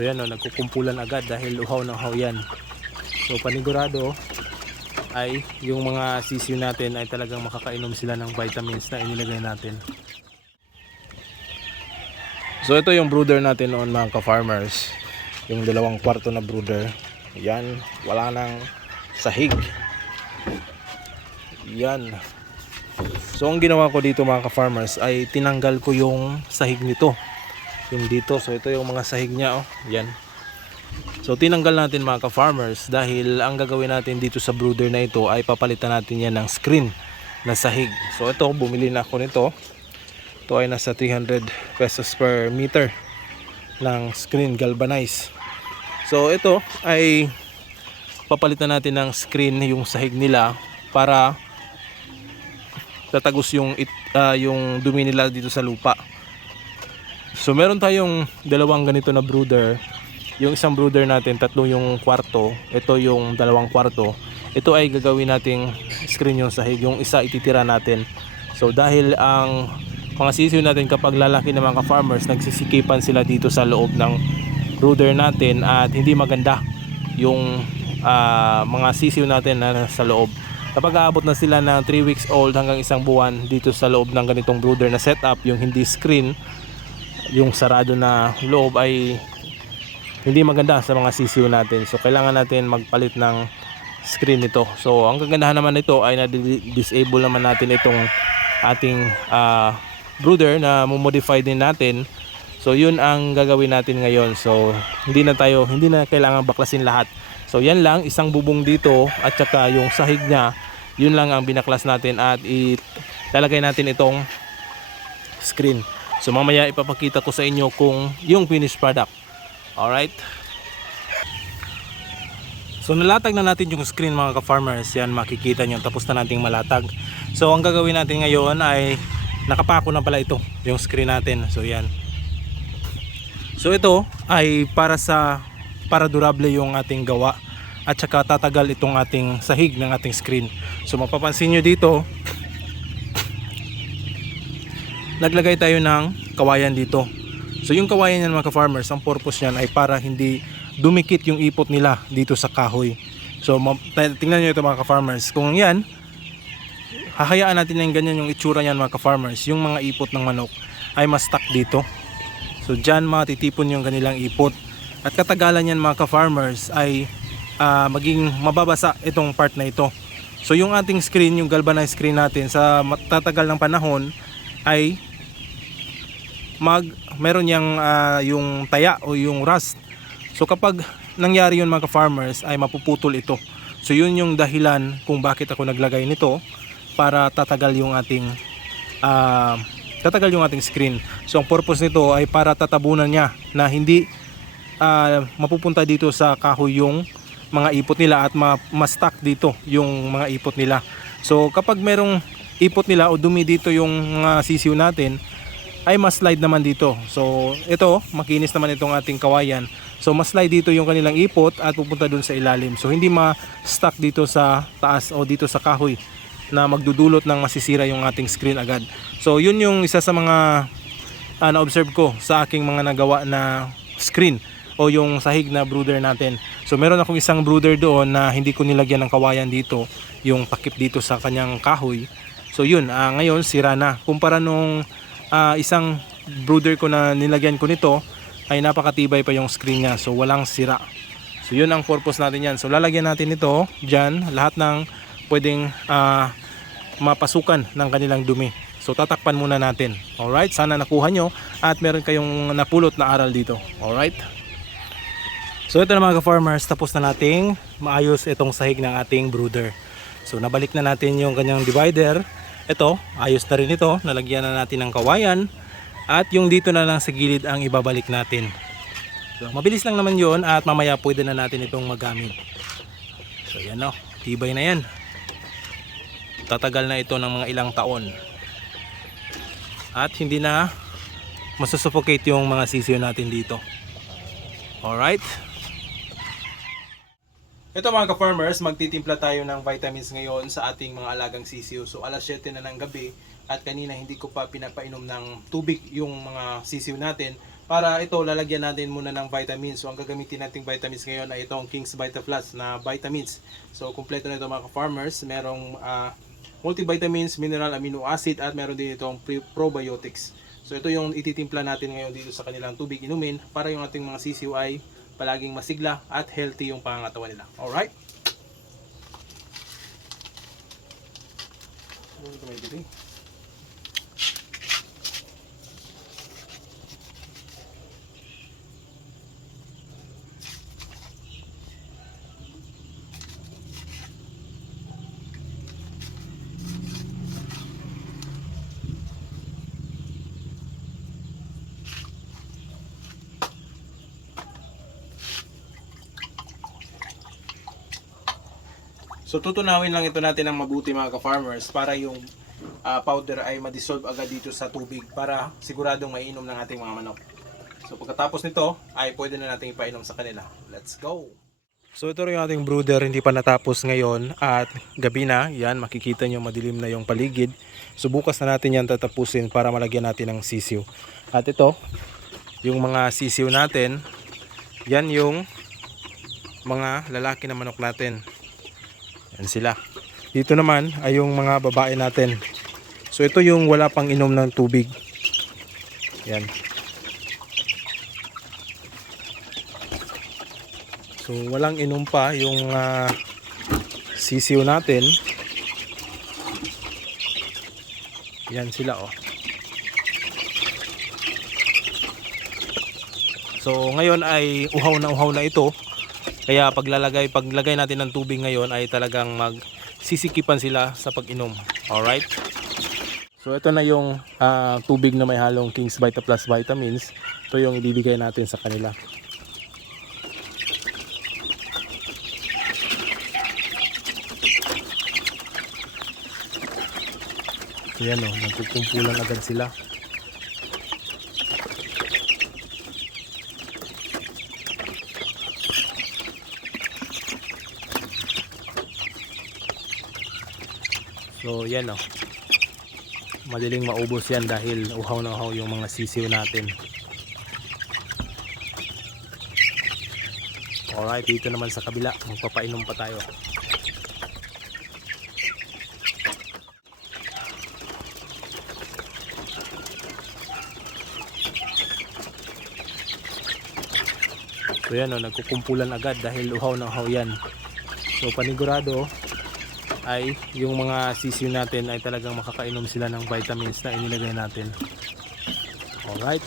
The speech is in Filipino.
So yan o, nagkukumpulan agad dahil uhaw na uhaw yan. So panigurado ay yung mga sisiw natin ay talagang makakainom sila ng vitamins na inilagay natin. So ito yung brooder natin noon mga ka-farmers. Yung dalawang kwarto na brooder. Yan, wala nang sahig. Yan. So ang ginawa ko dito mga ka-farmers ay tinanggal ko yung sahig nito. Yung dito. So ito yung mga sahig niya oh. Yan. So tinanggal natin mga ka-farmers dahil ang gagawin natin dito sa brooder na ito ay papalitan natin yan ng screen na sahig. So ito bumili na ako nito. Ito ay nasa 300 pesos per meter ng screen galvanized. So ito ay papalitan natin ng screen yung sahig nila para tatagos yung it, ah, yung dumi nila dito sa lupa. So meron tayong dalawang ganito na brooder. Yung isang brooder natin, tatlo yung kwarto. Ito yung dalawang kwarto. Ito ay gagawin nating screen yung sahig. Yung isa ititira natin. So dahil ang mga sisiw natin kapag lalaki ng mga farmers nagsisikipan sila dito sa loob ng brooder natin at hindi maganda yung ah, mga sisiw natin na nasa loob. Kapag aabot na sila ng 3 weeks old hanggang isang buwan dito sa loob ng ganitong brooder na setup, yung hindi screen, yung sarado na loob ay hindi maganda sa mga sisiw natin. So kailangan natin magpalit ng screen nito. So ang kagandahan naman nito ay na-disable naman natin itong ating ah, brooder na modify din natin. So yun ang gagawin natin ngayon. So hindi na tayo hindi na kailangan baklasin lahat. So yan lang isang bubong dito at saka yung sahig niya. Yun lang ang binaklas natin at ilalagay natin itong screen. So mamaya ipapakita ko sa inyo kung yung finished product. Alright. So nalatag na natin yung screen mga ka-farmers. Yan makikita nyo. Tapos na nating malatag. So ang gagawin natin ngayon ay nakapako na pala ito. Yung screen natin. So yan. So ito ay para sa para durable yung ating gawa. At saka tatagal itong ating sahig ng ating screen. So mapapansin nyo dito. Naglagay tayo ng kawayan dito. So yung kawayan yan mga ka-farmers, ang purpose niyan ay para hindi dumikit yung ipot nila dito sa kahoy. So tingnan nyo ito mga ka-farmers. Kung yan, hahayaan natin ng ganyan yung itsura niyan mga ka-farmers. Yung mga ipot ng manok ay mas stuck dito. So dyan matitipon yung kanilang ipot. At katagalan yan mga ka-farmers ay ah, maging mababasa itong part na ito. So yung ating screen, yung galvanized screen natin sa tatagal ng panahon ay mag meron yang ah, yung taya o yung rust. So kapag nangyari yun mga farmers ay mapuputol ito. So yun yung dahilan kung bakit ako naglagay nito para tatagal yung ating ah, tatagal yung ating screen. So ang purpose nito ay para tatabunan niya na hindi ah, mapupunta dito sa kahoy yung mga ipot nila at ma- ma-stuck dito yung mga ipot nila. So kapag merong ipot nila o dumi dito yung mga sisiw natin ay mas slide naman dito. So ito, makinis naman itong ating kawayan. So mas slide dito yung kanilang ipot at pupunta dun sa ilalim. So hindi ma-stuck dito sa taas o dito sa kahoy na magdudulot ng masisira yung ating screen agad. So yun yung isa sa mga ah, na-observe ko sa aking mga nagawa na screen o yung sahig na brooder natin. So meron akong isang brooder doon na hindi ko nilagyan ng kawayan dito, yung takip dito sa kanyang kahoy. So yun, ah, ngayon sira na. Kumpara nung ah, isang brooder ko na nilagyan ko nito, ay napakatibay pa yung screen niya. So walang sira. So yun ang purpose natin yan. So lalagyan natin ito dyan, lahat ng pwedeng ah, mapasukan ng kanilang dumi. So tatakpan muna natin. Alright, sana nakuha nyo at meron kayong napulot na aral dito. Alright. So ito na mga ka-farmers, tapos na nating maayos itong sahig ng ating brooder. So nabalik na natin yung kanyang divider. Ito, ayos na rin ito. Nalagyan na natin ng kawayan. At yung dito na lang sa gilid ang ibabalik natin. So mabilis lang naman yon at mamaya pwede na natin itong magamit. So yan o, tibay na yan. Tatagal na ito ng mga ilang taon. At hindi na masusuffocate yung mga sisiyo natin dito. Alright? Ito mga ka-farmers, magtitimpla tayo ng vitamins ngayon sa ating mga alagang sisiyo. So alas 7 na ng gabi at kanina hindi ko pa pinapainom ng tubig yung mga sisiyo natin para ito lalagyan natin muna ng vitamins. So ang gagamitin nating vitamins ngayon ay itong King's Vita Plus na vitamins. So kumpleto na ito mga farmers. Merong ah, multivitamins, mineral, amino acid at meron din itong probiotics. So ito yung ititimpla natin ngayon dito sa kanilang tubig inumin para yung ating mga sisiw ay palaging masigla at healthy yung pangangatawan nila. Alright? Ano ito? So tutunawin lang ito natin ng mabuti mga ka-farmers para yung ah, powder ay ma-dissolve agad dito sa tubig para siguradong mainom ng ating mga manok. So pagkatapos nito ay pwede na natin ipainom sa kanila. Let's go! So ito rin yung ating brooder, hindi pa natapos ngayon at gabi na, yan makikita nyo madilim na yung paligid. So bukas na natin yan tatapusin para malagyan natin ng sisiw. At ito, yung mga sisiw natin, yan yung mga lalaki na manok natin. Yan sila. Dito naman ay yung mga babae natin. So ito yung wala pang inom ng tubig. Yan. So walang inom pa yung ah, sisiw natin. Yan sila oh. So ngayon ay uhaw na uhaw na ito. Kaya paglalagay, paglagay natin ng tubig ngayon ay talagang mag sisikipan sila sa pag-inom. Alright? So ito na yung ah, tubig na may halong King's Vita Plus vitamins. Ito yung ibibigay natin sa kanila. Ayan o, nagkukumpulan agad sila. So yan o. Madaling maubos yan dahil uhaw na uhaw yung mga sisiw natin. Alright, dito naman sa kabila, magpapainom pa tayo. So yan o, nagkukumpulan agad dahil uhaw na uhaw yan. So panigurado ay yung mga sisiw natin ay talagang makakainom sila ng vitamins na inilagay natin. Alright.